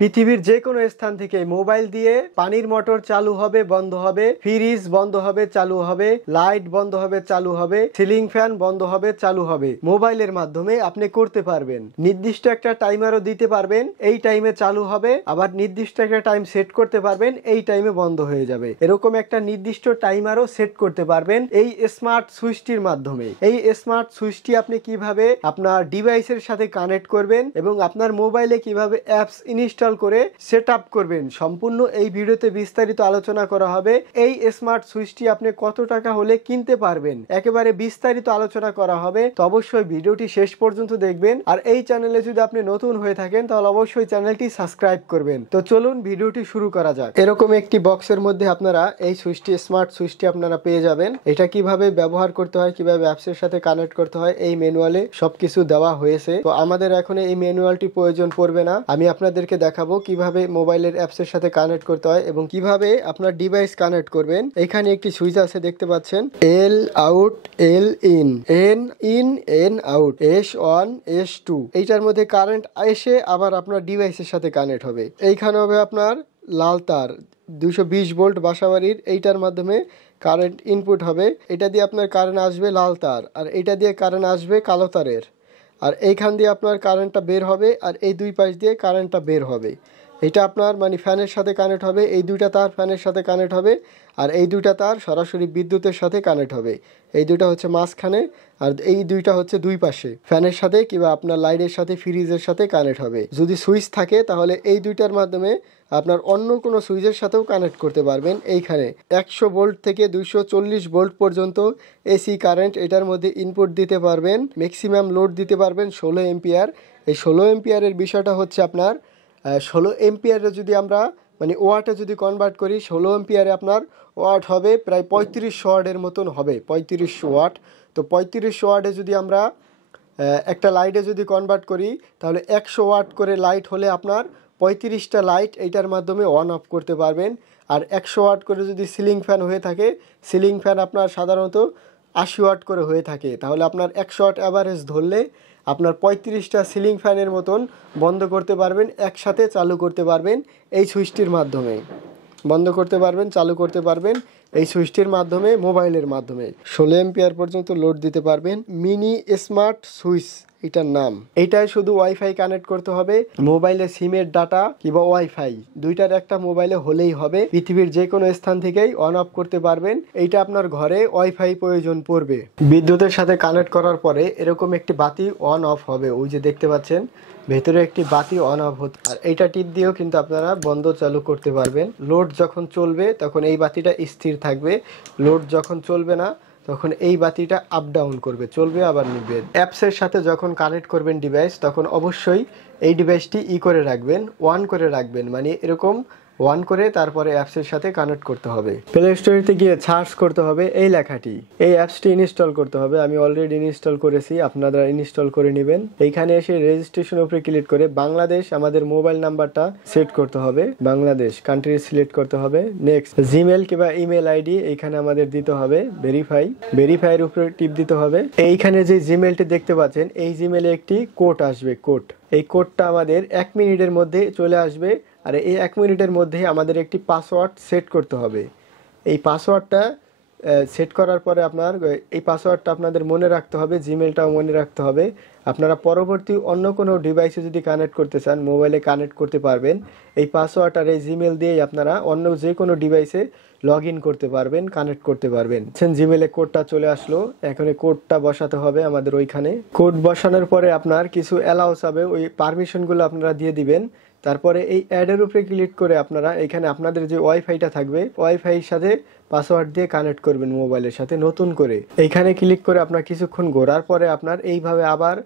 পৃথিবীর যে কোনো স্থান থেকে মোবাইল দিয়ে পানির মোটর চালু হবে, বন্ধ হবে, ফ্রিজ বন্ধ হবে, চালু হবে, লাইট বন্ধ হবে, চালু হবে, সিলিং ফ্যান বন্ধ হবে, চালু হবে। মোবাইলের মাধ্যমে আপনি করতে পারবেন। নির্দিষ্ট একটা টাইমারও দিতে পারবেন, এই টাইমে চালু হবে, আবার নির্দিষ্ট একটা টাইম সেট করতে পারবেন, এই টাইমে বন্ধ হয়ে যাবে। এরকম একটা নির্দিষ্ট টাইমারও সেট করতে পারবেন এই স্মার্ট সুইচটির মাধ্যমে। এই স্মার্ট সুইচটি আপনি কিভাবে আপনার ডিভাইসের সাথে কানেক্ট করবেন এবং আপনার মোবাইলে কিভাবে অ্যাপস ইনস্টল করে সেট আপ করবেন, সম্পূর্ণ এই ভিডিওতে বিস্তারিত আলোচনা করা হবে। এই স্মার্ট সুইচটি আপনি কত টাকা হলে কিনতে পারবেন একেবারে বিস্তারিত আলোচনা করা হবে। তো অবশ্যই ভিডিওটি শেষ পর্যন্ত দেখবেন। আর এই চ্যানেলে যদি আপনি নতুন হয়ে থাকেন তাহলে অবশ্যই চ্যানেলটি সাবস্ক্রাইব করবেন। তো চলুন ভিডিওটি শুরু করা যাক। এরকম একটি বক্সের মধ্যে আপনারা এই সুইচটি, স্মার্ট সুইচটি আপনারা পেয়ে যাবেন। এটা কিভাবে ব্যবহার করতে হয়, কিভাবে অ্যাপসের সাথে কানেক্ট করতে হয়, এই ম্যানুয়ালে সবকিছু দেওয়া হয়েছে। তো আমাদের এখন এই ম্যানুয়ালটি প্রয়োজন পড়বে না। আমি আপনাদেরকে দেখাবো কিভাবে মোবাইলের অ্যাপসের সাথে কানেক্ট করতে হয় এবং কিভাবে আপনার ডিভাইস কানেক্ট করবেন। এখানে একটি সুইচ আছে, দেখতে পাচ্ছেন, L out, L in, N in, N out, S1 S2। এইটার মধ্যে কারেন্ট এসে আবার আপনার ডিভাইসের সাথে কানেক্ট হবে। এইখানে হবে আপনার লাল তার 220 ভোল্ট বাসাবাড়ির, এইটার মাধ্যমে কারেন্ট ইনপুট হবে। এটা দিয়ে আপনার কারেন্ট আসবে লাল তার, আর এটা দিয়ে কারেন্ট আসবে কালো তারের, আর এইখান দিয়ে আপনার কারেন্টটা বের হবে, আর এই দুই পাশ দিয়ে কারেন্টটা বের হবে। এটা আপনার মানে ফ্যানের সাথে কানেক্ট হবে, এই দুইটা তার ফ্যানের সাথে কানেক্ট হবে, আর এই দুইটা তার সরাসরি বিদ্যুতের সাথে কানেক্ট হবে। এই দুইটা হচ্ছে মাঝখানে, আর এই দুইটা হচ্ছে দুই পাশে ফ্যানের সাথে কিংবা আপনার লাইটের সাথে, ফ্রিজের সাথে কানেক্ট হবে। যদি সুইচ থাকে তাহলে এই দুইটার মাধ্যমে আপনার অন্য কোনো সুইচের সাথেও কানেক্ট করতে পারবেন। এইখানে 100 ভোল্ট থেকে 240 ভোল্ট পর্যন্ত এসি কারেন্ট এটার মধ্যে ইনপুট দিতে পারবেন। ম্যাক্সিমাম লোড দিতে পারবেন 16 এম্পিয়ার। এই 16 এম্পিয়ারের বিষয়টা হচ্ছে আপনার 16 এম্পিয়ারে যদি আমরা মানে ওয়াটে যদি কনভার্ট করি, 16 এম্পিয়ারে আপনার ওয়াট হবে প্রায় 3500 ওয়াটের মতন হবে, 3500 ওয়াট। তো 3500 ওয়াটে যদি আমরা একটা লাইটে যদি কনভার্ট করি তাহলে 100 ওয়াট করে লাইট হলে আপনার 35টা লাইট এইটার মাধ্যমে অন অফ করতে পারবেন। আর 100 ওয়াট করে যদি সিলিং ফ্যান হয়ে থাকে, সিলিং ফ্যান আপনার সাধারণত 80 ওয়াট করে হয়ে থাকে, তাহলে আপনার 100 ওয়াট অ্যাভারেজ ধরলে আপনার 35টা সিলিং ফ্যানের মতন বন্ধ করতে পারবেন, একসাথে চালু করতে পারবেন এই সুইচটির মাধ্যমে। বন্ধ করতে পারবেন, চালু করতে পারবেন এই সুইচটির মাধ্যমে, মোবাইলের মাধ্যমে 16 এম্পিয়ার পর্যন্ত লোড দিতে পারবেন। মিনি স্মার্ট সুইচ এটার নাম। এইটাই শুধু ওয়াইফাই কানেক্ট করতে হবে, মোবাইলে সিমের ডাটা কিংবা ওয়াইফাই দুইটার একটা মোবাইলে হলেই হবে। পৃথিবীর যে কোনো স্থান থেকেই অন অফ করতে পারবেন। এইটা আপনার ঘরে ওয়াইফাই প্রয়োজন পড়বে। বিদ্যুতের সাথে কানেক্ট করার পরে এরকম একটি বাতি অন অফ হবে, ওই যে দেখতে পাচ্ছেন ভেতরে একটি বাতি অন অফ হচ্ছে। আর এইটা টিপ দিয়েও কিন্তু আপনারা বন্ধ চালু করতে পারবেন। লোড যখন চলবে তখন এই বাতিটা স্থির থাকবে, লোড যখন চলবে না তখন এই বাতিটা আপ ডাউন করবে, চলবে আবার নিবে। অ্যাপসের সাথে যখন কানেক্ট করবেন ডিভাইস, তখন অবশ্যই এই ডিভাইসটি করে রাখবেন, অন করে রাখবেন, মানে এরকম অন করে তারপরে অ্যাপসের সাথে কানেক্ট করতে হবে। প্লে স্টোরেতে গিয়ে সার্চ করতে হবে এই লেখাটি, এই অ্যাপসটি ইনস্টল করতে হবে। আমি অলরেডি ইনস্টল করেছি, আপনারা ইনস্টল করে নেবেন। এইখানে এসে রেজিস্ট্রেশন উপরে ক্লিক করে বাংলাদেশ আমাদের মোবাইল নাম্বারটা সেট করতে হবে, বাংলাদেশ কান্ট্রি সিলেক্ট করতে হবে। নেক্সট জিমেল কিংবা ইমেল আইডি এইখানে আমাদের দিতে হবে। ভেরিফাইয়ের উপরে টিপ দিতে হবে। এইখানে যে জিমেলটি দেখতে পাচ্ছেন, এই জিমেলে একটি কোড আসবে, কোড। এই কোডটা আমাদের 1 মিনিটের মধ্যে চলে আসবে। আর এই 1 মিনিটের মধ্যে আমাদের একটি পাসওয়ার্ড সেট করতে হবে। এই পাসওয়ার্ডটা সেট করার পরে আপনার এই পাসওয়ার্ডটা আপনাদের মনে রাখতে হবে, জিমেলটাও মনে রাখতে হবে। আপনারা পরবর্তী অন্য কোনো ডিভাইসে যদি কানেক্ট করতে চান, মোবাইলে কানেক্ট করতে পারবেন। এই পাসওয়ার্ড আর এই জিমেল দিয়েই আপনারা অন্য যে কোনো ডিভাইসে লগ ইন করতে পারবেন, কানেক্ট করতে পারবেন। জিমেলে কোডটা চলে আসলো, এখন এই কোডটা বসাতে হবে আমাদের ওইখানে। কোড বসানোর পরে আপনার কিছু অ্যালাউস হবে, ওই পারমিশনগুলো আপনারা দিয়ে দিবেন। তারপরে এই অ্যাডের উপরে ক্লিক করে আপনারা এখানে আপনাদের যে ওয়াইফাইটা থাকবে, ওয়াইফাইয়ের সাথে পাসওয়ার্ড দিয়ে কানেক্ট করবেন মোবাইলের সাথে নতুন করে। এইখানে ক্লিক করে আপনার কিছুক্ষণ ঘোরার পরে আপনার এইভাবে আবার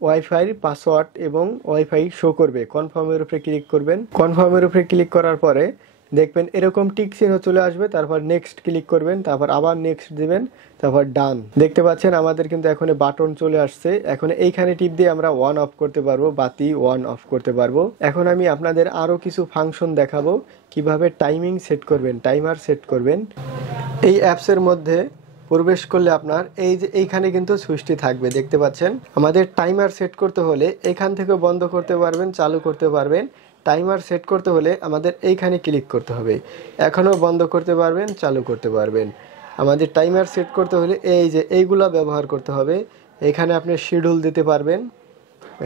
ওয়াইফাই পাসওয়ার্ড এবং ওয়াইফাই শো করবে। কনফার্মের উপরে ক্লিক করবেন। কনফার্মের উপরে ক্লিক করার পরে দেখবেন এরকম টিক চিহ্ন চলে আসবে, তারপর নেক্সট ক্লিক করবেন, তারপর আবার নেক্সট দিবেন, তারপর ডান। দেখতে পাচ্ছেন আমাদের কিন্তু এখন বাটন চলে আসছে। এখন এইখানে টিপ দিয়ে আমরা অন অফ করতে পারবো, বাতি অন অফ করতে পারবো। এখন আমি আপনাদের আরো কিছু ফাংশন দেখাবো কিভাবে টাইমিং সেট করবেন, টাইমার সেট করবেন। এই অ্যাপসের মধ্যে প্রবেশ করলে আপনার এই যে এইখানে কিন্তু সুইচটি থাকবে, দেখতে পাচ্ছেন। আমাদের টাইমার সেট করতে হলে এখান থেকে বন্ধ করতে পারবেন, চালু করতে পারবেন। টাইমার সেট করতে হলে আমাদের এইখানে ক্লিক করতে হবে। এখনও বন্ধ করতে পারবেন, চালু করতে পারবেন। আমাদের টাইমার সেট করতে হলে এই যে এইগুলা ব্যবহার করতে হবে। এখানে আপনি শিডিউল দিতে পারবেন,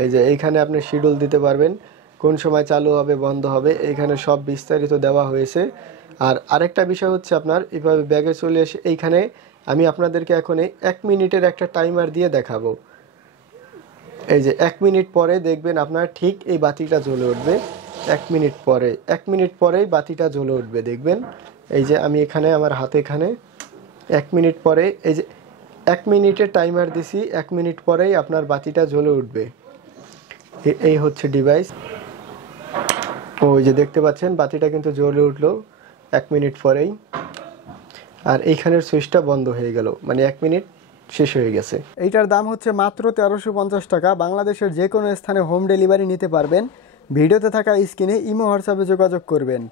এই যে এইখানে আপনি শিডিউল দিতে পারবেন, কোন সময় চালু হবে বন্ধ হবে, এইখানে সব বিস্তারিত দেওয়া হয়েছে। আর আরেকটা বিষয় হচ্ছে আপনার এভাবে ব্যাগে চলে এসে এইখানে আমি আপনাদেরকে এখন 1 মিনিটের একটা টাইমার দিয়ে দেখাবো। এই যে 1 মিনিট পরে দেখবেন আপনার ঠিক এই বাতিটা জ্বলে উঠবে। 1 মিনিট পরে, 1 মিনিট পরেই বাতিটা জ্বলে উঠবে দেখবেন। এই যে আমি এখানে আমার হাতে এখানে 1 মিনিট পরে, এই যে 1 মিনিটের টাইমার দিছি, 1 মিনিট পরেই আপনার বাতিটা জ্বলে উঠবে। এই হচ্ছে ডিভাইস। ওই যে দেখতে পাচ্ছেন বাতিটা কিন্তু জ্বলে উঠলো 1 মিনিট পরেই। আর এইখানের সুইচটা বন্ধ হয়ে গেল, মানে 1 মিনিট শেষ হয়ে গেছে। এইটার দাম হচ্ছে মাত্র 1350 টাকা। বাংলাদেশের যে কোনো স্থানে হোম ডেলিভারি নিতে পারবেন। ভিডিওতে থাকা স্ক্রিনে ইমো হোয়াটসঅ্যাপে যোগাযোগ করবেন।